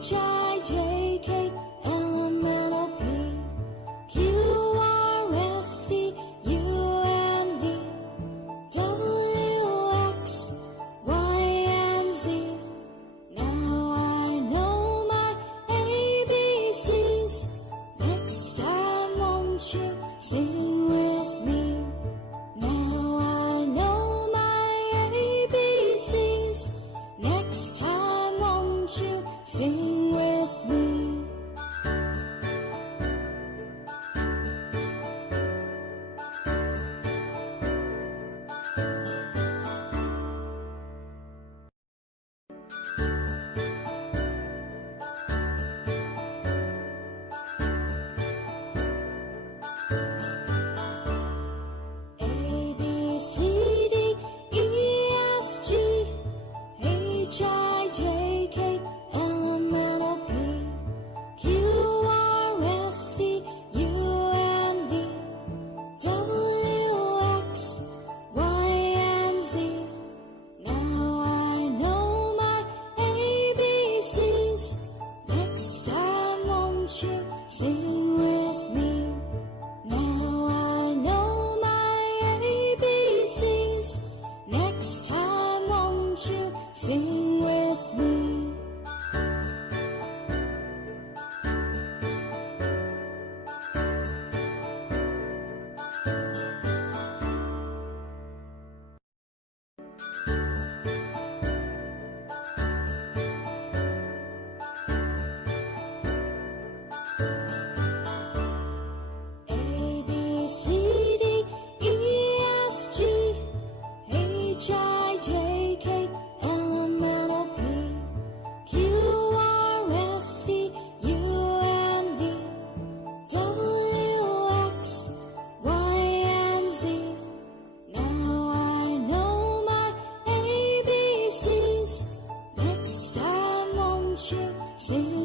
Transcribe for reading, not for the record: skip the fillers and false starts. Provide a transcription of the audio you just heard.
H-I-J-K, L-M-N-O-P, Q-R-S-T, U-N-V, W-X, Y-and-Z. Now I know my ABCs. Next time won't you sing with me? Now I know my ABCs. Next time won't you sing with me? A, B, C, D, E, F, G, H-I-J-K, L-M-N-O-P, Q-R-S-T, U-N-V, W-X, Y-and-Z. Now I know my ABCs. Next time won't you sing with me? Now I know my ABCs. Next time won't you sing with me? A, B, C, D, E, F, G, H-I-J-K, L-M-N-O-P, Q-R-S-T, U-N-V, W-X, Y-and-Z. Now I know my ABCs. Next time won't you sing